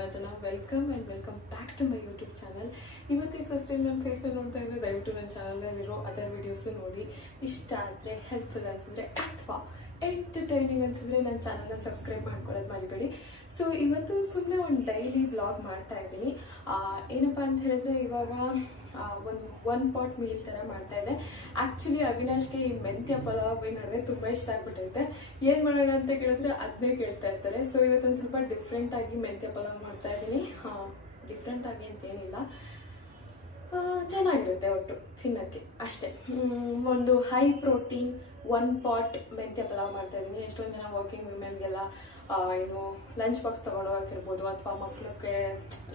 ನಮಸ್ಕಾರ ಜನ, welcome and welcome back to my YouTube channel. ಇವತ್ತಿಗೆ ಫಸ್ಟ್ ಟೈಮ್ ನನ್ನ ಫೇಸನ್ನು ನೋಡ್ತಾ ಇದ್ದರೆ ದಯವಿಟ್ಟು ನನ್ನ ಚಾನಲಲ್ಲಿರೋ ಅದರ್ ವೀಡಿಯೋಸು ನೋಡಿ. ಇಷ್ಟ ಆದರೆ, ಹೆಲ್ಪ್ಫುಲ್ ಅನಿಸಿದ್ರೆ ಅಥವಾ ಎಂಟರ್ಟೈನಿಂಗ್ ಅನಿಸಿದ್ರೆ ನನ್ನ ಚಾನಲ್ನ ಸಬ್ಸ್ಕ್ರೈಬ್ ಮಾಡ್ಕೊಳ್ಳೋದು ಮರಿಬೇಡಿ. ಸೊ ಇವತ್ತು ಸುಮ್ಮನೆ ಒಂದು ಡೈಲಿ ಬ್ಲಾಗ್ ಮಾಡ್ತಾ ಇದ್ದೀನಿ. ಏನಪ್ಪ ಅಂತ ಹೇಳಿದ್ರೆ, ಇವಾಗ ಒಂದು ಒನ್ ಪಾಟ್ ಮೀಲ್ ಥರ ಮಾಡ್ತಾ ಇದ್ದೆ. ಆ್ಯಕ್ಚುಲಿ ಅವಿನಾಶ್ಗೆ ಈ ಮೆಂತ್ಯ ಪಲಾವ್ ಈ ನಡುವೆ ತುಂಬ ಇಷ್ಟ ಆಗ್ಬಿಟ್ಟೈತೆ. ಏನು ಮಾಡೋಣ ಅಂತ ಕೇಳಿದ್ರೆ ಅದನ್ನೇ ಕೇಳ್ತಾ ಇರ್ತಾರೆ. ಸೊ ಇವತ್ತೊಂದು ಸ್ವಲ್ಪ ಡಿಫ್ರೆಂಟಾಗಿ ಮೆಂತ್ಯ ಪಲಾವ್ ಮಾಡ್ತಾ ಇದ್ದೀನಿ. ಡಿಫ್ರೆಂಟಾಗಿ ಅಂತೇನಿಲ್ಲ, ಚೆನ್ನಾಗಿರುತ್ತೆ ಒಟ್ಟು ತಿನ್ನೋಕ್ಕೆ ಅಷ್ಟೇ. ಒಂದು ಹೈ ಪ್ರೋಟೀನ್ ಒನ್ ಪಾಟ್ ಮೆಂತ್ಯ ಪಲಾವ್ ಮಾಡ್ತಾ ಇದ್ದೀನಿ. ಎಷ್ಟೊಂದು ಜನ ವರ್ಕಿಂಗ್ ವಿಮೆನ್ಗೆಲ್ಲ ಏನು ಲಂಚ್ ಬಾಕ್ಸ್ ತೊಗೊಂಡೋಗಿರ್ಬೋದು, ಅಥವಾ ಮಕ್ಕಳಿಗೆ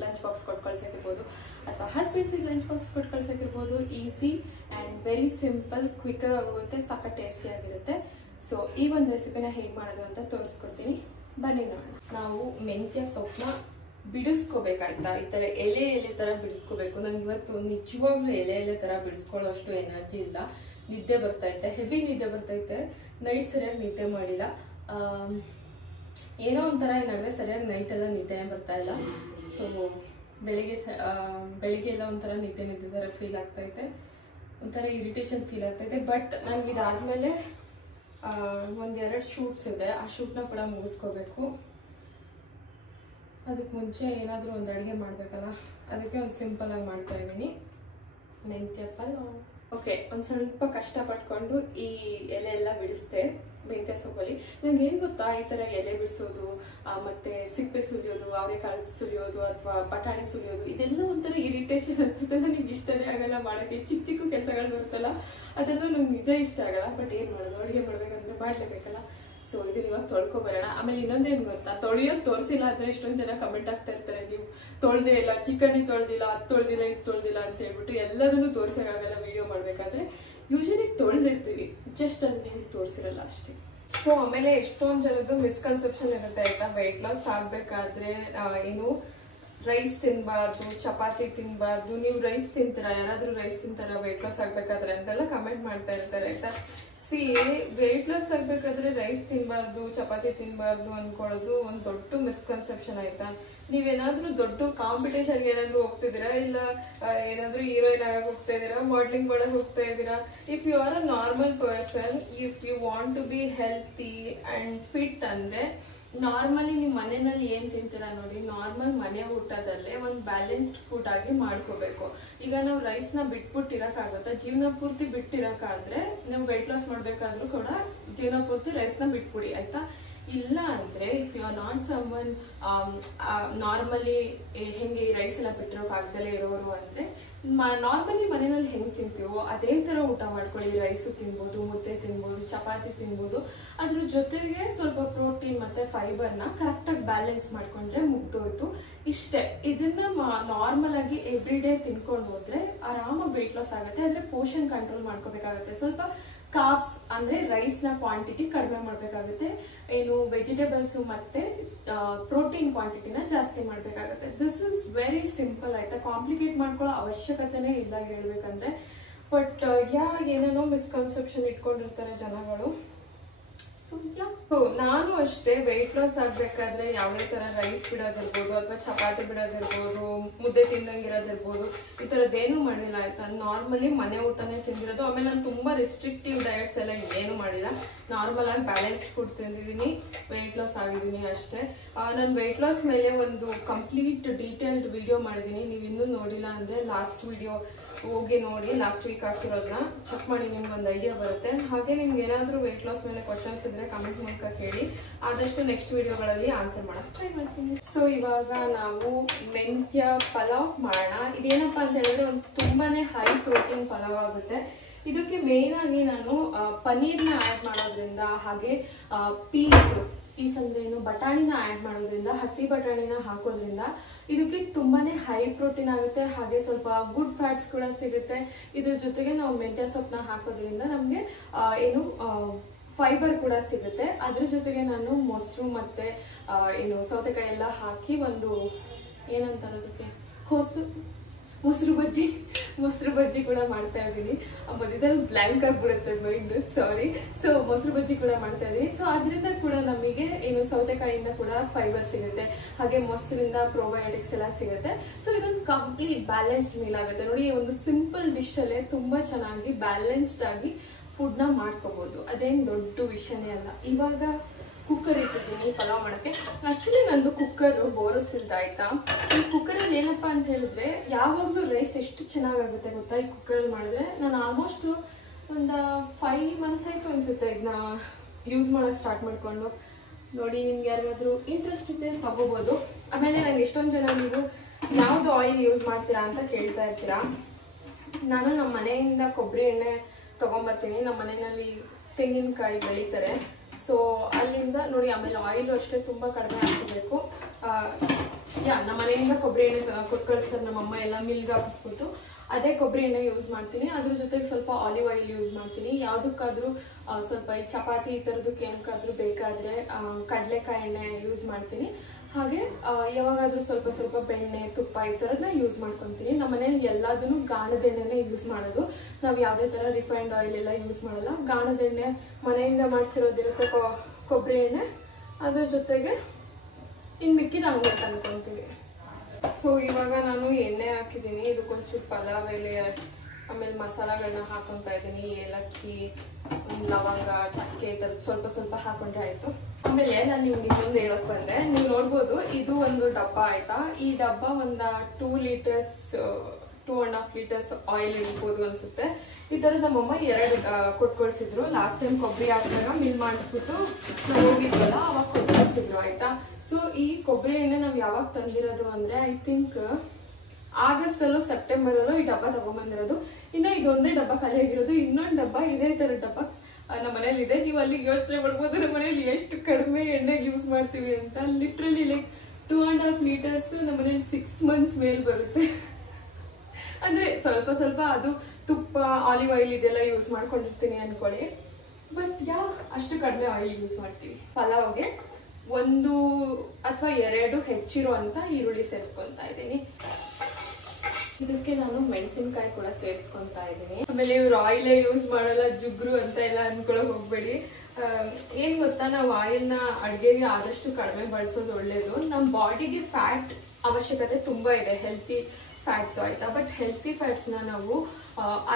ಲಂಚ್ ಬಾಕ್ಸ್ ಕೊಟ್ಟು ಕಳ್ಸೋಕಿರ್ಬೋದು, ಅಥವಾ ಹಸ್ಬೆಂಡ್ಸಿಗೆ ಲಂಚ್ ಬಾಕ್ಸ್ ಕೊಟ್ಟು ಕಳ್ಸೋಕಿರ್ಬೋದು. ಈಸಿ ಆ್ಯಂಡ್ ವೆರಿ ಸಿಂಪಲ್, ಕ್ವಿಕ್ಕಾಗಿ ಆಗುತ್ತೆ, ಸಕ್ಕ ಟೇಸ್ಟಿಯಾಗಿರುತ್ತೆ. ಸೊ ಈ ಒಂದು ರೆಸಿಪಿನ ಹೇಗೆ ಮಾಡೋದು ಅಂತ ತೋರಿಸ್ಕೊಡ್ತೀನಿ, ಬನ್ನಿ ನೋಡೋಣ. ನಾವು ಮೆಂತ್ಯ ಸೊಪ್ಪನ್ನ ಬಿಡಿಸ್ಕೋಬೇಕಾಯ್ತಾ, ಈ ಥರ ಎಲೆ ಥರ ಬಿಡಿಸ್ಕೋಬೇಕು. ನಂಗೆ ಇವತ್ತು ನಿಜವಾಗ್ಲೂ ಎಲೆ ಥರ ಬಿಡಿಸ್ಕೊಳ್ಳೋ ಅಷ್ಟು ಎನರ್ಜಿ ಇಲ್ಲ. ನಿದ್ದೆ ಬರ್ತೈತೆ, ಹೆವಿ ನಿದ್ದೆ ಬರ್ತೈತೆ. ನೈಟ್ ಸರಿಯಾಗಿ ನಿದ್ದೆ ಮಾಡಿಲ್ಲ. ಏನೋ ಒಂಥರ ಈ ನಡುವೆ ಸರಿಯಾಗಿ ನೈಟೆಲ್ಲ ನಿದ್ದೆನೇ ಬರ್ತಾ ಇಲ್ಲ. ಸೊ ಬೆಳಿಗ್ಗೆ ಎಲ್ಲ ಒಂಥರ ನಿದ್ದೆ ಥರ ಫೀಲ್ ಆಗ್ತೈತೆ, ಒಂಥರ ಇರಿಟೇಷನ್ ಫೀಲ್ ಆಗ್ತೈತೆ. ಬಟ್ ನನಗೆ ಇದಾದ್ಮೇಲೆ ಒಂದೆರಡು ಶೂಟ್ಸ್ ಇದೆ, ಆ ಶೂಟ್ನ ಕೂಡ ಮುಗಿಸ್ಕೋಬೇಕು. ಅದಕ್ಕೆ ಮುಂಚೆ ಏನಾದರೂ ಒಂದು ಅಡುಗೆ ಮಾಡಬೇಕಲ್ಲ, ಅದಕ್ಕೆ ಒಂದು ಸಿಂಪಲಾಗಿ ಮಾಡ್ತಾ ಇದ್ದೀನಿ ಮೆಂತ್ಯ ಪಲಾವ್. ಓಕೆ, ಒಂದು ಸ್ವಲ್ಪ ಕಷ್ಟಪಟ್ಕೊಂಡು ಈ ಎಲೆ ಎಲ್ಲ ಬಿಡಿಸ್ದೆ ಮೆಂತ್ಯ ಸೊಪ್ಪಲ್ಲಿ. ನಂಗೆ ಏನು ಗೊತ್ತಾ, ಈ ಥರ ಎಲೆ ಬಿಡಿಸೋದು, ಮತ್ತು ಸಿಪ್ಪೆ ಸುಲಿಯೋದು, ಅವರೆಕಾಳು ಸುಲಿಯೋದು, ಅಥವಾ ಬಟಾಣಿ ಸುಲಿಯೋದು, ಇದೆಲ್ಲ ಒಂಥರ ಇರಿಟೇಷನ್ ಅನಿಸುತ್ತೆ. ನನಗೆ ಇಷ್ಟನೇ ಆಗಲ್ಲ ಮಾಡೋಕ್ಕೆ. ಚಿಕ್ಕ ಚಿಕ್ಕ ಕೆಲಸಗಳು ಬರುತ್ತಲ್ಲ, ಅದೆಲ್ಲ ನಂಗೆ ನಿಜ ಇಷ್ಟ ಆಗಲ್ಲ. ಬಟ್ ಏನು ಮಾಡೋದು, ಅಡುಗೆ ಮಾಡಬೇಕಂದ್ರೆ ಮಾಡಲೇಬೇಕಲ್ಲ. ಸೊ ಇದನ್ನ ಇವಾಗ ತೊಳ್ಕೊಬರೋಣ. ಆಮೇಲೆ ಇನ್ನೊಂದೇನು ಗೊತ್ತಾ, ತೊಳೆಯೋದು ತೋರಿಸಿಲ್ಲ ಅಂದರೆ ಎಷ್ಟೊಂದು ಜನ ಕಮೆಂಟ್ ಆಗ್ತಾ ಇರ್ತಾರೆ, ನೀವು ತೊಳೆದೇ ಇಲ್ಲ, ಚಿಕನ್ ತೊಳೆದಿಲ್ಲ, ಅದು ತೊಳೆದಿಲ್ಲ, ಇದು ತೊಳೆದಿಲ್ಲ ಅಂತ ಹೇಳ್ಬಿಟ್ಟು. ಎಲ್ಲದನ್ನು ತೋರಿಸೋಕ್ಕಾಗಲ್ಲ ವಿಡಿಯೋ ಮಾಡಬೇಕಾದ್ರೆ. ಯೂಶಲಿ ತೊಳೆದಿರ್ತೀವಿ, ಜಸ್ಟ್ ಅದು ನಿಮಗೆ ತೋರಿಸಿರಲ್ಲ ಅಷ್ಟೇ. ಸೊ ಆಮೇಲೆ ಎಷ್ಟೊಂದು ಜನದ್ದು ಮಿಸ್ಕನ್ಸೆಪ್ಷನ್ ಇರುತ್ತೆ ಆಯ್ತಾ, ವೆಯ್ಟ್ ಲಾಸ್ ಆಗಬೇಕಾದ್ರೆ ಏನು ರೈಸ್ ತಿನ್ನಬಾರ್ದು, ಚಪಾತಿ ತಿನ್ನಬಾರ್ದು. ನೀವು ರೈಸ್ ತಿಂತೀರಾ, ಯಾರಾದರೂ ರೈಸ್ ತಿಂತಾರ ವೆಯ್ಟ್ ಲಾಸ್ ಆಗಬೇಕಾದ್ರೆ ಅಂತೆಲ್ಲ ಕಮೆಂಟ್ ಮಾಡ್ತಾ ಇರ್ತಾರೆ ಆಯ್ತಾ. ವೆಯ್ಟ್ ಲಾಸ್ ಆಗಬೇಕಾದ್ರೆ ರೈಸ್ ತಿನ್ನಬಾರ್ದು, ಚಪಾತಿ ತಿನ್ನಬಾರ್ದು ಅನ್ಕೊಳ್ಳೋದು ಒಂದು ದೊಡ್ಡ ಮಿಸ್ಕನ್ಸೆಪ್ಷನ್ ಆಯ್ತಾ. ನೀವೇನಾದ್ರೂ ದೊಡ್ಡ ಕಾಂಪಿಟೇಷನ್ಗೆ ಏನಾದ್ರು ಹೋಗ್ತಿದ್ದೀರಾ, ಇಲ್ಲ ಏನಾದ್ರೂ ಹೀರೋಯಿನ್ ಆಗಿ ಹೋಗ್ತಾ ಇದ್ದೀರಾ, ಮಾಡಲಿಂಗ್ ಮಾಡಕ್ ಹೋಗ್ತಾ ಇದ್ದೀರಾ, if you are a normal person, if you want to be healthy and fit ಅಂದ್ರೆ ನಾರ್ಮಲಿ ನೀವು ಮನೆಯಲ್ಲಿ ಏನ್ ತಿಂತೀರಾ ನೋಡಿ, ನಾರ್ಮಲ್ ಮನೆ ಊಟದಲ್ಲೇ ಒಂದು ಬ್ಯಾಲೆನ್ಸ್ಡ್ ಫುಡ್ ಆಗಿ ಮಾಡ್ಕೋಬೇಕು. ಈಗ ನಾವು ರೈಸ್ನ ಬಿಟ್ಬಿಟ್ಟಿರಕ್ಕಾಗುತ್ತಾ? ಜೀವನ ಪೂರ್ತಿ ಬಿಟ್ಟಿರಕ್ಕಾದ್ರೆ ನೀವು ವೆಯ್ಟ್ ಲಾಸ್ ಮಾಡ್ಬೇಕಾದ್ರೂ ಕೂಡ ಜೀವನ ಪೂರ್ತಿ ರೈಸ್ನ ಬಿಟ್ಬಿಡಿ ಆಯ್ತಾ. ಇಲ್ಲ ಅಂದ್ರೆ if you are not someone normally ಹೆಂಗೆ ಈ ರೈಸ್ ಎಲ್ಲ ಬಿಟ್ಟಿರೋಕ್ಕಾಗ್ದಲೇ ಇರೋರು ಅಂದ್ರೆ ನಾರ್ಮಲಿ ಮನೆಯಲ್ಲಿ ಹೆಂಗೆ ತಿಂತೀವೋ ಅದೇ ಥರ ಊಟ ಮಾಡ್ಕೊಳ್ಳಿ. ರೈಸು ತಿನ್ಬೋದು, ಮುದ್ದೆ ತಿನ್ಬೋದು, ಚಪಾತಿ ತಿನ್ಬೋದು. ಅದ್ರ ಜೊತೆಗೆ ಸ್ವಲ್ಪ ಪ್ರೋಟೀನ್ ಮತ್ತೆ ಫೈಬರ್ನ ಕರೆಕ್ಟಾಗಿ ಬ್ಯಾಲೆನ್ಸ್ ಮಾಡ್ಕೊಂಡ್ರೆ ಮುಗ್ದೋಯ್ತು. ಇಷ್ಟೇ. ಇದನ್ನ ನಾರ್ಮಲ್ ಆಗಿ ಎವ್ರಿ ಡೇ ತಿನ್ಕೊಂಡು ಹೋದ್ರೆ ಆರಾಮಾಗಿ ವೆಯ್ಟ್ ಲಾಸ್ ಆಗುತ್ತೆ. ಆದ್ರೆ ಪೋರ್ಷನ್ ಕಂಟ್ರೋಲ್ ಮಾಡ್ಕೋಬೇಕಾಗುತ್ತೆ. ಸ್ವಲ್ಪ ಕಾರ್ಬ್ಸ್ ಅಂದ್ರೆ ರೈಸ್ ನ ಕ್ವಾಂಟಿಟಿ ಕಡಿಮೆ ಮಾಡ್ಬೇಕಾಗುತ್ತೆ. ಏನು ವೆಜಿಟೇಬಲ್ಸ್ ಮತ್ತೆ ಪ್ರೋಟೀನ್ ಕ್ವಾಂಟಿಟಿನ ಜಾಸ್ತಿ ಮಾಡ್ಬೇಕಾಗುತ್ತೆ. ದಿಸ್ ಇಸ್ ವೆರಿ ಸಿಂಪಲ್ ಆಯ್ತಾ, ಕಾಂಪ್ಲಿಕೇಟ್ ಮಾಡ್ಕೊಳ್ಳೋ ಅವಶ್ಯಕತೆನೇ ಇಲ್ಲ ಹೇಳ್ಬೇಕಂದ್ರೆ. ಬಟ್ ಏನೇನೋ ಮಿಸ್ಕನ್ಸೆಪ್ಷನ್ ಇಟ್ಕೊಂಡಿರ್ತಾರೆ ಜನಗಳು. ಸೊ ನಾನು ಅಷ್ಟೇ ವೆಯ್ಟ್ ಲಾಸ್ ಆಗ್ಬೇಕಾದ್ರೆ ಯಾವುದೇ ತರ ರೈಸ್ ಬಿಡೋದಿರ್ಬೋದು, ಅಥವಾ ಚಪಾತಿ ಬಿಡೋದಿರ್ಬೋದು, ಮುದ್ದೆ ತಿಂದಂಗಿರೋದಿರ್ಬೋದು, ಈ ತರದ್ದೇನು ಮಾಡಿಲ್ಲ ಆಯ್ತಾ. ನಾರ್ಮಲಿ ಮನೆ ಊಟನೇ ತಿಂದಿರೋದು. ಆಮೇಲೆ ನಾನು ತುಂಬಾ ರೆಸ್ಟ್ರಿಕ್ಟಿವ್ ಡಯಟ್ಸ್ ಎಲ್ಲ ಏನು ಮಾಡಿಲ್ಲ. ನಾರ್ಮಲ್ ಆಗಿ ಬ್ಯಾಲೆನ್ಸ್ಡ್ ಫುಡ್ ತಿಂದಿದ್ದೀನಿ, ವೆಯ್ಟ್ ಲಾಸ್ ಆಗಿದ್ದೀನಿ ಅಷ್ಟೇ. ನಾನು ವೆಯ್ಟ್ ಲಾಸ್ ಮೇಲೆ ಒಂದು ಕಂಪ್ಲೀಟ್ ಡೀಟೇಲ್ಡ್ ವಿಡಿಯೋ ಮಾಡಿದ್ದೀನಿ. ನೀವು ಇನ್ನೂ ನೋಡಿಲ್ಲ ಅಂದ್ರೆ ಲಾಸ್ಟ್ ವಿಡಿಯೋ ಹೋಗಿ ನೋಡಿ, ಲಾಸ್ಟ್ ವೀಕ್ ಹಾಕಿರೋದನ್ನ ಚೆಕ್ ಮಾಡಿ, ನಿಮ್ಗೆ ಒಂದು ಐಡಿಯಾ ಬರುತ್ತೆ. ಹಾಗೆ ನಿಮ್ಗೆ ಏನಾದರೂ ವೆಯ್ಟ್ ಲಾಸ್ ಮೇಲೆ ಕ್ವಶನ್ಸ್ ಇದ್ರೆ ಕಮೆಂಟ್ ಮೂಲಕ ಕೇಳಿ, ಆದಷ್ಟು ನೆಕ್ಸ್ಟ್ ವಿಡಿಯೋಗಳಲ್ಲಿ ಆನ್ಸರ್ ಮಾಡಕ್ಕೆ ಟ್ರೈ ಮಾಡ್ತೀನಿ. ಸೊ ಇವಾಗ ನಾವು ಮೆಂತ್ಯ ಪಲಾವ್ ಮಾಡೋಣ. ಇದೇನಪ್ಪ ಅಂತ ಹೇಳಿದ್ರೆ ಒಂದು ತುಂಬಾನೇ ಹೈ ಪ್ರೋಟೀನ್ ಪಲಾವ್ ಆಗುತ್ತೆ. ಇದಕ್ಕೆ ಮೇನ್ ಆಗಿ ನಾನು ಪನ್ನೀರ್ನ ಆ್ಯಡ್ ಮಾಡೋದ್ರಿಂದ, ಹಾಗೆ ಪೀಸ್ ಅಂದ್ರೆ ಏನು ಬಟಾಣಿನ ಆ್ಯಡ್ ಮಾಡೋದ್ರಿಂದ, ಹಸಿ ಬಟಾಣಿನ ಹಾಕೋದ್ರಿಂದ ಇದಕ್ಕೆ ತುಂಬಾನೇ ಹೈ ಪ್ರೋಟೀನ್ ಆಗುತ್ತೆ. ಹಾಗೆ ಸ್ವಲ್ಪ ಗುಡ್ ಫ್ಯಾಟ್ಸ್ ಕೂಡ ಸಿಗುತ್ತೆ. ಇದ್ರ ಜೊತೆಗೆ ನಾವು ಮೆಂತ್ಯ ಸೊಪ್ಪನ್ನ ಹಾಕೋದ್ರಿಂದ ನಮ್ಗೆ ಏನು ಫೈಬರ್ ಕೂಡ ಸಿಗುತ್ತೆ. ಅದ್ರ ಜೊತೆಗೆ ನಾನು ಮೊಸರು ಮತ್ತೆ ಏನು ಸೌತೆಕಾಯಿ ಎಲ್ಲ ಹಾಕಿ ಒಂದು ಏನಂತಾರೋದಕ್ಕೆ ಮೊಸರು ಬಜ್ಜಿ ಕೂಡ ಮಾಡ್ತಾ ಇದ್ದೀನಿ. ಮಧ್ಯದಲ್ಲಿ ಬ್ಲ್ಯಾಂಕ್ ಆಗಿಬಿಡುತ್ತೆ ಮೈಂಡ್, ಸಾರಿ. ಸೊ ಮೊಸರು ಬಜ್ಜಿ ಕೂಡ ಮಾಡ್ತಾ ಇದ್ದೀನಿ. ಸೊ ಅದರಿಂದ ಕೂಡ ನಮಗೆ ಏನು ಸೌತೆಕಾಯಿಯಿಂದ ಕೂಡ ಫೈಬರ್ ಸಿಗುತ್ತೆ, ಹಾಗೆ ಮೊಸರಿಂದ ಪ್ರೋಬಯೋಟಿಕ್ಸ್ ಎಲ್ಲ ಸಿಗುತ್ತೆ. ಸೊ ಇದೊಂದು ಕಂಪ್ಲೀಟ್ ಬ್ಯಾಲೆನ್ಸ್ಡ್ ಮೀಲ್ ಆಗುತ್ತೆ ನೋಡಿ. ಒಂದು ಸಿಂಪಲ್ ಡಿಶ್ ಅಲ್ಲೇ ತುಂಬಾ ಚೆನ್ನಾಗಿ ಬ್ಯಾಲೆನ್ಸ್ಡ್ ಆಗಿ ಫುಡ್ ನ ಮಾಡ್ಕೋಬಹುದು. ಅದೇನ್ ದೊಡ್ಡ ವಿಷಯನೇ ಅಲ್ಲ. ಇವಾಗ ಕುಕ್ಕರ್ ಇಟ್ಟಿದ್ದೀನಿ ಪಲಾವ್ ಮಾಡಕ್ಕೆ. ಆಕ್ಚುಲಿ ನಂದು ಕುಕ್ಕರ್ ಬೋರಸ್ ಆಯ್ತಾ. ಈ ಕುಕ್ಕರ್ ಅಲ್ಲಿ ಏನಪ್ಪಾ ಅಂತ ಹೇಳಿದ್ರೆ ಯಾವಾಗ್ಲೂ ರೈಸ್ ಎಷ್ಟು ಚೆನ್ನಾಗಾಗುತ್ತೆ ಗೊತ್ತಾ ಈ ಕುಕ್ಕರ್ ಅಲ್ಲಿ ಮಾಡಿದ್ರೆ. ನಾನು ಆಲ್ಮೋಸ್ಟ್ ಒಂದು 5 months ಆಯ್ತು ಅನ್ಸುತ್ತೆ ಇದನ್ನ ಯೂಸ್ ಮಾಡಕ್ ಸ್ಟಾರ್ಟ್ ಮಾಡ್ಕೊಂಡು. ನೋಡಿ, ನಿಮ್ಗೆ ಯಾರಿಗಾದ್ರೂ ಇಂಟ್ರೆಸ್ಟ್ ಇದೆ ತಗೋಬಹುದು. ಆಮೇಲೆ ನಂಗೆ ಎಷ್ಟೊಂದ್ ಜನ ನೀವು ಯಾವ್ದು ಆಯಿಲ್ ಯೂಸ್ ಮಾಡ್ತೀರಾ ಅಂತ ಕೇಳ್ತಾ ಇರ್ತೀರಾ. ನಾನು ನಮ್ಮ ಮನೆಯಿಂದ ಕೊಬ್ಬರಿ ಎಣ್ಣೆ ತಗೊಂಡ್ಬರ್ತೀನಿ. ನಮ್ಮ ಮನೆಯಲ್ಲಿ ತೆಂಗಿನಕಾಯಿ ಬೆಳೀತಾರೆ. ಸೊ ಅಲ್ಲಿಂದ ನೋಡಿ. ಆಮೇಲೆ ಆಯಿಲ್ ಅಷ್ಟೇ ತುಂಬಾ ಕಡಿಮೆ ಹಾಕೋಬೇಕು. ನಮ್ಮ ಮನೆಯಿಂದ ಕೊಬ್ಬರಿ ಎಣ್ಣೆ ಕೊಟ್ಟು ಕಳಿಸ್ತಾರೆ ನಮ್ಮಮ್ಮ ಎಲ್ಲ ಮಿಲ್ಗೆ ಹಾಕಿಸ್ಬಿಟ್ಟು. ಅದೇ ಕೊಬ್ಬರಿ ಎಣ್ಣೆ ಯೂಸ್ ಮಾಡ್ತೀನಿ. ಅದ್ರ ಜೊತೆಗೆ ಸ್ವಲ್ಪ ಆಲಿವ್ ಆಯಿಲ್ ಯೂಸ್ ಮಾಡ್ತೀನಿ. ಯಾವ್ದಕ್ಕಾದ್ರೂ ಸ್ವಲ್ಪ ಈ ಚಪಾತಿ ಈ ತರದಕ್ಕೆ ಏನಕ್ಕಾದ್ರೂ ಬೇಕಾದ್ರೆ ಕಡಲೆಕಾಯಿ ಎಣ್ಣೆ ಯೂಸ್ ಮಾಡ್ತೀನಿ. ಹಾಗೆ ಯಾವಾಗಾದ್ರೂ ಸ್ವಲ್ಪ ಸ್ವಲ್ಪ ಬೆಣ್ಣೆ ತುಪ್ಪ ಈ ತರದನ್ನ ಯೂಸ್ ಮಾಡ್ಕೊಂತೀನಿ. ನಮ್ಮ ಮನೇಲಿ ಎಲ್ಲದನ್ನು ಗಾಣದ ಎಣ್ಣೆನೇ ಯೂಸ್ ಮಾಡೋದು. ನಾವ್ ಯಾವ್ದೇ ತರ ರಿಫೈನ್ಡ್ ಆಯಿಲ್ ಎಲ್ಲ ಯೂಸ್ ಮಾಡಲ್ಲ. ಗಾಣದ ಎಣ್ಣೆ ಮನೆಯಿಂದ ಮಾಡಿಸಿರೋದಿರುತ್ತೆ, ಕೊಬ್ಬರಿ ಎಣ್ಣೆ. ಅದ್ರ ಜೊತೆಗೆ ಇನ್ ಮಿಕ್ಕಿದ ಹಂಗೆ ತಂದ್ಕೊಂತೀವಿ. ಸೊ ಇವಾಗ ನಾನು ಎಣ್ಣೆ ಹಾಕಿದ್ದೀನಿ. ಇದಕ್ಕೊಂಚೂರು ಪಲಾವ್ ಎಲೆ ಆಮೇಲೆ ಮಸಾಲಾಗಳನ್ನ ಹಾಕೊಂತಾ ಇದ್ದೀನಿ. ಏಲಕ್ಕಿ, ಲವಂಗ, ಚಕ್ಕೆ ಈ ತರದ್ ಸ್ವಲ್ಪ ಸ್ವಲ್ಪ ಹಾಕೊಂಡ್ರೆ ಆಯ್ತು. ಆಮೇಲೆ ನಾನು ನಿಮ್ಗೆ ಇನ್ನೊಂದು ಹೇಳಕ್ ಬಂದ್ರೆ, ನೀವು ನೋಡ್ಬೋದು ಇದು ಒಂದು ಡಬ್ಬ ಆಯ್ತಾ. ಈ ಡಬ್ಬ ಒಂದ 2 liters 2.5 liters ಆಯಿಲ್ ಇಡ್ಬೋದು ಅನ್ಸುತ್ತೆ. ಈ ತರ ನಮ್ಮಮ್ಮ 2 ಕೊಟ್ಕೊಳ್ಸಿದ್ರು. ಲಾಸ್ಟ್ ಟೈಮ್ ಕೊಬ್ಬರಿ ಹಾಕಿದಾಗ ಮಿಲ್ ಮಾಡಿಸ್ಬಿಟ್ಟು ನಾವು ಹೋಗಿದ್ವಲ್ಲ ಅವಾಗ ಕೊಟ್ಕೊಳ್ಸಿದ್ರು ಆಯ್ತಾ. ಸೊ ಈ ಕೊಬ್ಬರಿ ಎಣ್ಣೆ ನಾವ್ ಯಾವಾಗ ತಂದಿರೋದು ಅಂದ್ರೆ ಐ ಥಿಂಕ್ ಆಗಸ್ಟ್ ಅಲ್ಲೋ ಸೆಪ್ಟೆಂಬರ್ ಅಲ್ಲೋ ಈ ಡಬ್ಬ ತಗೊಂಡ್ಬಂದಿರೋದು. ಇನ್ನ ಇದೊಂದೇ ಡಬ್ಬ ಖಾಲಿ ಆಗಿರೋದು. ಇನ್ನೊಂದು ಡಬ್ಬ ಇದೇ ತರ ಡಬ್ಬ ನಮ್ಮ ಮನೇಲಿ ಇದೆ. ನೀವು ಅಲ್ಲಿ ಯೋಚನೆ ಮಾಡ್ಬೋದು ನಮ್ಮ ಮನೇಲಿ ಎಷ್ಟು ಕಡಿಮೆ ಎಣ್ಣೆ ಯೂಸ್ ಮಾಡ್ತೀವಿ ಅಂತ. ಲಿಟ್ರಲಿ ಲೈಕ್ 2.5 liters ನಮ್ಮ ಮನೇಲಿ 6 months ಮೇಲ್ ಬರುತ್ತೆ. ಅಂದ್ರೆ ಸ್ವಲ್ಪ ಸ್ವಲ್ಪ ಅದು ತುಪ್ಪ ಆಲಿವ್ ಆಯಿಲ್ ಇದೆಲ್ಲ ಯೂಸ್ ಮಾಡ್ಕೊಂಡಿರ್ತೀನಿ ಅನ್ಕೊಳ್ಳಿ. ಬಟ್ ಅಷ್ಟು ಕಡಿಮೆ ಆಯಿಲ್ ಯೂಸ್ ಮಾಡ್ತೀವಿ. ಪಲಾವ್ಗೆ 1 ಅಥವಾ 2 ಹೆಚ್ಚಿರುವಂತ ಈರುಳ್ಳಿ ಸೇರಿಸ್ಕೊಂತಾ ಇದ್ದೀನಿ. ಇದಕ್ಕೆ ನಾನು ಮೆಣಸಿನಕಾಯಿ ಕೂಡ ಸೇರಿಸ್ಕೊಂತಾ ಇದ್ದೀನಿ. ಆಮೇಲೆ ಇವ್ರು ಆಯಿಲ್ ಯೂಸ್ ಮಾಡಲ್ಲ, ಜುಗ್ರು ಅಂತ ಎಲ್ಲ ಅನ್ಕೊಳಕ್ ಹೋಗ್ಬೇಡಿ. ಏನ್ ಗೊತ್ತಾ, ನಾವು ಆಯಿಲ್ ನ ಅಡ್ಗೆಗೆ ಆದಷ್ಟು ಕಡಿಮೆ ಬಳಸೋದು ಒಳ್ಳೇದು. ನಮ್ ಬಾಡಿಗೆ ಫ್ಯಾಟ್ ಅವಶ್ಯಕತೆ ತುಂಬಾ ಇದೆ, ಹೆಲ್ತಿ ಫ್ಯಾಟ್ಸ್ ಆಯ್ತಾ. ಬಟ್ ಹೆಲ್ತಿ ಫ್ಯಾಟ್ಸ್ ನ ನಾವು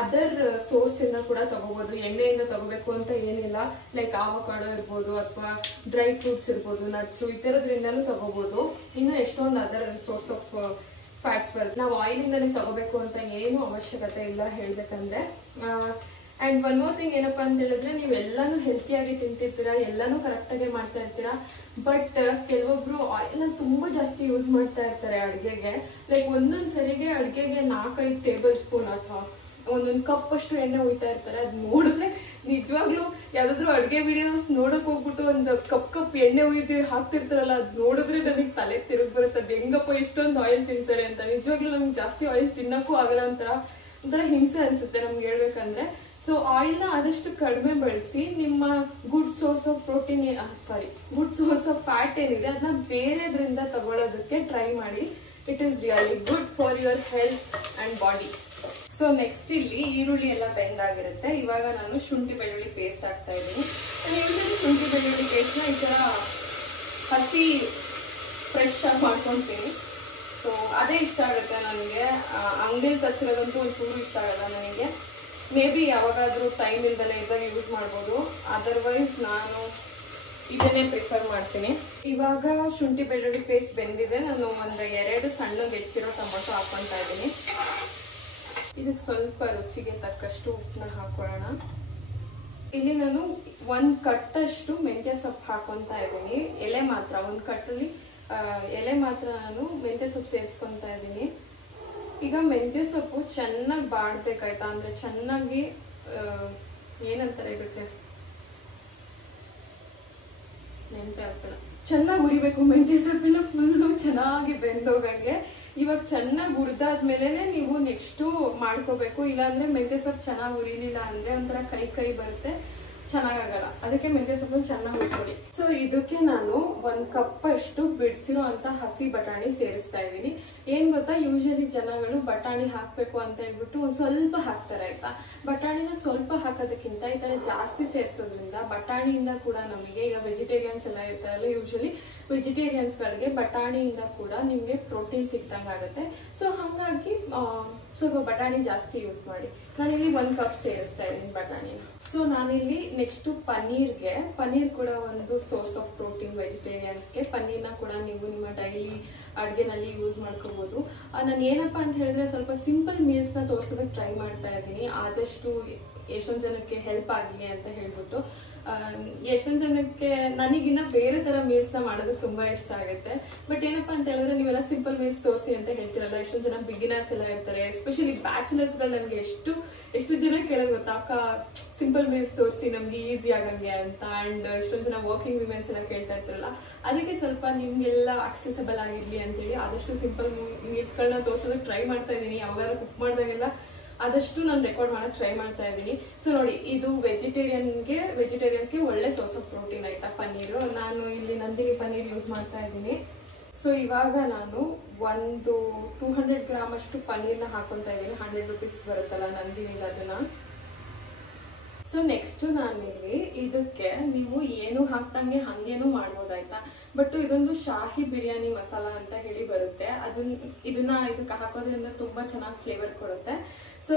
ಅದರ್ ಸೋರ್ಸ್ ಇಂದ ಕೂಡ ತಗೋಬಹುದು. ಎಣ್ಣೆಯಿಂದ ತಗೋಬೇಕು ಅಂತ ಏನಿಲ್ಲ. ಲೈಕ್ ಆವಕಾಡೋ ಇರ್ಬೋದು ಅಥವಾ ಡ್ರೈ ಫ್ರೂಟ್ಸ್ ಇರ್ಬೋದು, ನಟ್ಸ್ ಈ ತರದ್ರಿಂದಲೂ ತಗೋಬಹುದು. ಇನ್ನು ಎಷ್ಟೊಂದು ಅದರ್ ಸೋರ್ಸ್ ಆಫ್ ಫ್ಯಾಟ್ಸ್ ಬರುತ್ತೆ. ನಾವು ಆಯಿಲ್ ಇಂದಾನೆ ತಗೋಬೇಕು ಅಂತ ಏನು ಅವಶ್ಯಕತೆ ಇಲ್ಲ ಹೇಳ್ಬೇಕಂದ್ರೆ. ಅಂಡ್ ಒನ್ ಮೋರ್ ಥಿಂಗ್ ಏನಪ್ಪಾ ಅಂತ ಹೇಳಿದ್ರೆ, ನೀವೆಲ್ಲಾನು ಹೆಲ್ತಿಯಾಗಿ ತಿಂತಿರ್ತೀರಾ, ಎಲ್ಲಾನು ಕರೆಕ್ಟ್ ಆಗಿ ಮಾಡ್ತಾ ಇರ್ತೀರಾ. ಬಟ್ ಕೆಲವೊಬ್ರು ಆಯಿಲ್ ತುಂಬಾ ಜಾಸ್ತಿ ಯೂಸ್ ಮಾಡ್ತಾ ಇರ್ತಾರೆ ಅಡ್ಗೆಗೆ. ಲೈಕ್ ಒಂದೊಂದ್ ಸರಿಗೆ ಅಡ್ಗೆಗೆ 4-5 tablespoon ಅಥವಾ ಒಂದೊಂದ್ ಕಪ್ ಅಷ್ಟು ಎಣ್ಣೆ ಉಯ್ತಾ ಇರ್ತಾರೆ. ಅದ್ ನೋಡಿದ್ರೆ ನಿಜವಾಗ್ಲೂ ಯಾವ್ದಾದ್ರು ಅಡ್ಗೆ ವಿಡಿಯೋಸ್ ನೋಡಕ್ ಹೋಗ್ಬಿಟ್ಟು ಒಂದು ಕಪ್ ಎಣ್ಣೆ ಉಯ್ದು ಹಾಕ್ತಿರ್ತಾರಲ್ಲ, ಅದ್ ನೋಡಿದ್ರೆ ನನಗೆ ತಲೆ ತಿರುಗ್ ಬರುತ್ತೆ. ಅದ್ ಹೆಂಗಪ್ಪ ಇಷ್ಟೊಂದು ಆಯಿಲ್ ತಿಂತಾರೆ ಅಂತ. ನಿಜವಾಗ್ಲೂ ನಮ್ಗೆ ಜಾಸ್ತಿ ಆಯಿಲ್ ತಿನ್ನಕ್ಕೂ ಆಗಲ್ಲ. ಒಂಥರ ಹಿಂಸೆ ಅನ್ಸುತ್ತೆ ನಮ್ಗೆ ಹೇಳ್ಬೇಕಂದ್ರೆ. ಸೊ ಆಯಿಲ್ ನ ಆದಷ್ಟು ಕಡಿಮೆ ಬಳಸಿ ನಿಮ್ಮ good source of protein good source of fat ಏನಿದೆ ಅದನ್ನ ಬೇರೆದ್ರಿಂದ ತಗೊಳ್ಳೋದಕ್ಕೆ ಟ್ರೈ ಮಾಡಿ. It is really good for your health and body. So next ಇಲ್ಲಿ ಈರುಳ್ಳಿ ಎಲ್ಲ ಬೆಂದಾಗಿರುತ್ತೆ. ಇವಾಗ ನಾನು ಶುಂಠಿ ಬೆಳ್ಳುಳ್ಳಿ ಪೇಸ್ಟ್ ಹಾಕ್ತಾ ಇದ್ದೀನಿ. ಶುಂಠಿ ಬೆಳ್ಳುಳ್ಳಿ ಪೇಸ್ಟ್ ನ ಈ ತರ ಹಸಿ ಫ್ರೆಶ್ ಆಗಿ ಮಾಡ್ಕೊಂತೀನಿ. ಸೊ ಅದೇ ಇಷ್ಟ ಆಗುತ್ತೆ ನನಗೆ. ಅಂಗಡಿಲಿ ತಚ್ಚಿರೋದಂತೂ ಒಂಚೂರು ಇಷ್ಟ ಆಗಲ್ಲ ನನಗೆ. ಮೇ ಬಿ ಯಾವಾಗಾದ್ರೂ ಟೈಮ್ ಇಲ್ದಲೆ ಇದ್ದಾಗ ಯೂಸ್ ಮಾಡ್ಬೋದು. ಅದರ್ವೈಸ್ ನಾನು ಇದನ್ನೇ ಪ್ರಿಫರ್ ಮಾಡ್ತೀನಿ. ಇವಾಗ ಶುಂಠಿ ಬೆಳ್ಳುಳ್ಳಿ ಪೇಸ್ಟ್ ಬೆಂದಿದೆ. ನಾನು ಒಂದು 2 ಸಣ್ಣಗೆ ಹೆಚ್ಚಿರೋ ಟೊಮೊಟೊ ಹಾಕೊಂತಾ ಇದ್ದೀನಿ. ಇದಕ್ಕೆ ಸ್ವಲ್ಪ ರುಚಿಗೆ ತಕ್ಕಷ್ಟು ಉಪ್ಪನ್ನ ಹಾಕೊಳ್ಳೋಣ. ಇಲ್ಲಿ ನಾನು 1 ಕಟ್ಟಷ್ಟು ಮೆಂತ್ಯ ಸೊಪ್ಪು ಹಾಕೊಂತಾ ಇದ್ದೀನಿ. ಎಲೆ ಮಾತ್ರ 1 ಕಟ್ಟಲ್ಲಿ ಎಲೆ ಮಾತ್ರ ನಾನು ಮೆಂತ್ಯ ಸೊಪ್ಪು ಸೇರಿಸ್ಕೊಂತಾ ಇದ್ದೀನಿ. ಈಗ ಮೆಂತ್ಯ ಸೊಪ್ಪು ಚೆನ್ನಾಗಿ ಬಾಡ್ಬೇಕಾಯ್ತಾ, ಅಂದ್ರೆ ಚೆನ್ನಾಗಿ ಏನಂತಾರೆ ಇದಕ್ಕೆ ನೆನಪೇ ಆಗ್ತಲ್ಲ, ಚೆನ್ನಾಗಿ ಉರಿಬೇಕು. ಮೆಂತ್ಯ ಸೊಪ್ಪೆಲ್ಲ ಫುಲ್ಲು ಚೆನ್ನಾಗಿ ಬೆಂದೋಗಂಗೆ. ಇವಾಗ ಚೆನ್ನಾಗಿ ಹುರಿದಾದ್ಮೇಲೆ ನೀವು ನೆಕ್ಸ್ಟ್ ಮಾಡ್ಕೋಬೇಕು. ಇಲ್ಲಾಂದ್ರೆ ಮೆಂತ್ಯ ಸೊಪ್ಪು ಚೆನ್ನಾಗಿ ಉರಿಲಿಲ್ಲ ಅಂದ್ರೆ ಒಂಥರ ಕೈ ಬರುತ್ತೆ. ಚೆನ್ನಾಗಲ್ಲ. ಅದಕ್ಕೆ ಮೆಂತ್ಯ ಸೊಪ್ಪನ್ನು ಚೆನ್ನಾಗಿ ಹುರ್ಕೊಳ್ಳಿ. ಸೊ ಇದಕ್ಕೆ ನಾನು 1 ಕಪ್ ಅಷ್ಟು ಬಿಡಿಸಿರೋ ಅಂತ ಹಸಿ ಬಟಾಣಿ ಸೇರಿಸ್ತಾ ಇದ್ದೀನಿ. ಏನ್ ಗೊತ್ತಾ, ಯೂಶಲಿ ಜನಗಳು ಬಟಾಣಿ ಹಾಕ್ಬೇಕು ಅಂತ ಹೇಳ್ಬಿಟ್ಟು ಒಂದ್ ಸ್ವಲ್ಪ ಹಾಕ್ತಾರೆ ಆಯ್ತಾ. ಬಟಾಣಿನ ಸ್ವಲ್ಪ ಹಾಕೋದಕ್ಕಿಂತ ಈ ತರ ಜಾಸ್ತಿ ಸೇರಿಸೋದ್ರಿಂದ ಬಟಾಣಿಯಿಂದ ಕೂಡ ನಮಗೆ, ಈಗ ವೆಜಿಟೇರಿಯನ್ಸ್ ಎಲ್ಲ ಇರ್ತಾರಲ್ಲ, ಯೂಶಲಿ ವೆಜಿಟೇರಿಯನ್ಸ್ ಗಳಿಗೆ ಬಟಾಣಿಯಿಂದ ಕೂಡ ನಿಮ್ಗೆ ಪ್ರೋಟೀನ್ ಸಿಕ್ದಂಗೆ ಆಗುತ್ತೆ. ಸೊ ಹಾಗಾಗಿ ಸ್ವಲ್ಪ ಬಟಾಣಿ ಜಾಸ್ತಿ ಯೂಸ್ ಮಾಡಿ. ನಾನಿಲ್ಲಿ 1 ಕಪ್ ಸೇರಿಸ್ತಾ ಇದ್ದೀನಿ ಬಟಾಣಿನ. ಸೊ ನಾನಿಲ್ಲಿ ನೆಕ್ಸ್ಟ್ ಪನ್ನೀರ್ ಕೂಡ ಒಂದು ಸೋರ್ಸ್ ಆಫ್ ಪ್ರೋಟೀನ್ ವೆಜಿಟೇರಿಯನ್ಸ್ಗೆ. ಪನ್ನೀರ್ನ ಕೂಡ ನೀವು ನಿಮ್ಮ ಡೈಲಿ ಅಡ್ಗೆನಲ್ಲಿ ಯೂಸ್ ಮಾಡ್ಕೋಬಹುದು. ನಾನು ಏನಪ್ಪಾ ಅಂತ ಹೇಳಿದ್ರೆ ಸ್ವಲ್ಪ ಸಿಂಪಲ್ ಮೀಲ್ಸ್ ನ ತೋರ್ಸೋದಕ್ಕೆ ಟ್ರೈ ಮಾಡ್ತಾ ಇದ್ದೀನಿ, ಆದಷ್ಟು ಎಷ್ಟೊಂದ್ ಜನಕ್ಕೆ ಹೆಲ್ಪ್ ಆಗಲಿ ಅಂತ ಹೇಳ್ಬಿಟ್ಟು. ಎಷ್ಟೊಂದ್ ಜನಕ್ಕೆ ನನಗಿನ್ನ ಬೇರೆ ತರ ಮೀಲ್ಸ್ ನ ಮಾಡೋದಕ್ಕೆ ತುಂಬಾ ಇಷ್ಟ ಆಗುತ್ತೆ. ಬಟ್ ಏನಪ್ಪಾ ಅಂತ ಹೇಳಿದ್ರೆ ನೀವೆಲ್ಲ ಸಿಂಪಲ್ ಮೀಲ್ಸ್ ತೋರಿಸಿ ಅಂತ ಹೇಳ್ತಿರಲ್ಲ, ಎಷ್ಟೊಂದ್ ಜನ ಬಿಗಿನರ್ಸ್ ಎಲ್ಲ ಇರ್ತಾರೆ, ಎಸ್ಪೆಷಲಿ ಬ್ಯಾಚುಲರ್ಸ್ ಗಳು. ನನ್ಗೆ ಎಷ್ಟು ಜನ ಕೇಳೋದು ಗೊತ್ತಾ, ಅಕ್ಕ ಸಿಂಪಲ್ ಮೀಲ್ಸ್ ತೋರಿಸಿ ನಮ್ಗೆ ಈಸಿ ಆಗಂಗೆ ಅಂತ. ಅಂಡ್ ಎಷ್ಟೊಂದ್ ಜನ ವರ್ಕಿಂಗ್ ವಿಮೆನ್ಸ್ ಎಲ್ಲ ಕೇಳ್ತಾ ಇರ್ತಾರಲ್ಲ, ಅದಕ್ಕೆ ಸ್ವಲ್ಪ ನಿಮ್ಗೆಲ್ಲ ಅಕ್ಸೆಸಬಲ್ ಆಗಿರ್ಲಿ ಅಂತೇಳಿ ಆದಷ್ಟು ಸಿಂಪಲ್ ಮೀಲ್ಸ್ ಗಳನ್ನ ತೋರ್ಸೋದಕ್ಕೆ ಟ್ರೈ ಮಾಡ್ತಾ ಇದ್ದೀನಿ. ಯಾವಾಗಾದ್ರೂ ಕುಕ್ ಮಾಡಿದಾಗೆಲ್ಲ ಆದಷ್ಟು ನಾನು ರೆಕಾರ್ಡ್ ಮಾಡಕ್ ಟ್ರೈ ಮಾಡ್ತಾ ಇದ್ದೀನಿ. ಸೊ ನೋಡಿ, ಇದು ವೆಜಿಟೇರಿಯನ್ಸ್ಗೆ ಒಳ್ಳೆ ಸೋರ್ಸ್ ಆಫ್ ಪ್ರೋಟೀನ್ ಆಯ್ತಾ ಪನ್ನೀರು. ನಾನು ಇಲ್ಲಿ ನಂದಿನಿ ಪನ್ನೀರ್ ಯೂಸ್ ಮಾಡ್ತಾ ಇದ್ದೀನಿ. ಸೊ ಇವಾಗ ನಾನು ಒಂದು 200 ಗ್ರಾಮ್ ಅಷ್ಟು ಪನ್ನೀರ್ನ ಹಾಕೊಂತಾ ಇದ್ದೀನಿ. 100 ರೂಪೀಸ್ ಬರುತ್ತಲ್ಲ ನಂದಿನಿಗೆ, ಅದನ್ನ. ಸೊ ನೆಕ್ಸ್ಟ್ ನಾನಿಲ್ಲಿ ಇದಕ್ಕೆ ನೀವು ಏನು ಹಾಕ್ದಂಗೆ ಹಂಗೇನು ಮಾಡ್ಬೋದಾಯ್ತಾ. ಬಟ್ ಇದೊಂದು ಶಾಹಿ ಬಿರಿಯಾನಿ ಮಸಾಲ ಅಂತ ಹೇಳಿ ಬರುತ್ತೆ. ಇದನ್ನ ಇದಕ್ಕೆ ಹಾಕೋದ್ರಿಂದ ತುಂಬಾ ಚೆನ್ನಾಗಿ ಫ್ಲೇವರ್ ಕೊಡುತ್ತೆ. ಸೊ